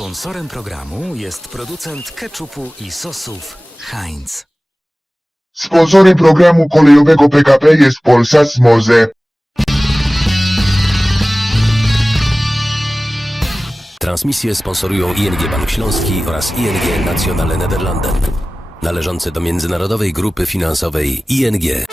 Sponsorem programu jest producent keczupu i sosów Heinz. Sponsorem programu kolejowego PKP jest Polsat Moze. Transmisję sponsorują ING Bank Śląski oraz ING Nationale Nederlanden, należące do międzynarodowej grupy finansowej ING.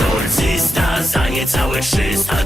Egzorcysta za niecałe 300